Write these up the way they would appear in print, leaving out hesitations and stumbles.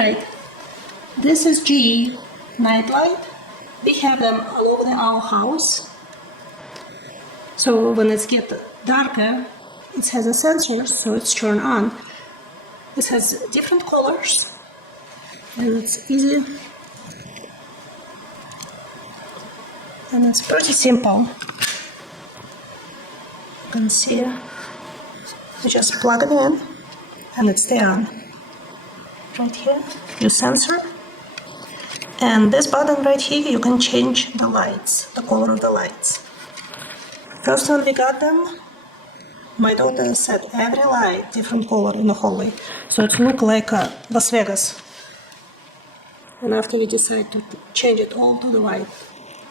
Great. This is GE nightlight. We have them all over our house. So when it gets darker, it has a sensor, so it's turned on. It has different colors, and it's easy, and it's pretty simple. You can see you just plug it in, and it's on. Right here, your sensor, and this button right here, you can change the lights, the color of the lights. First when we got them, my daughter set every light different color in the hallway, so it looked like Las Vegas. And after we decided to change it all to the white.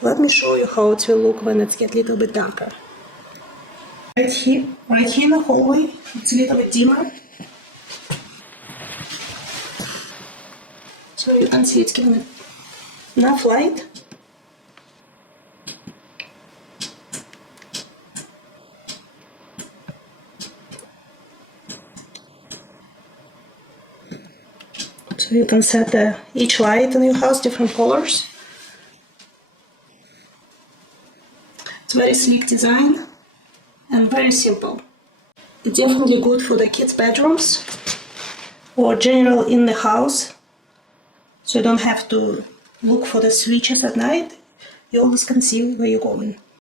Let me show you how it will look when it gets a little bit darker. Right here in the hallway, it's a little bit dimmer. So you can see it's giving enough light. So you can set each light in your house different colors. It's very sleek design and very simple. It's definitely good for the kids' bedrooms or general in the house. So you don't have to look for the switches at night. You always can see where you're going.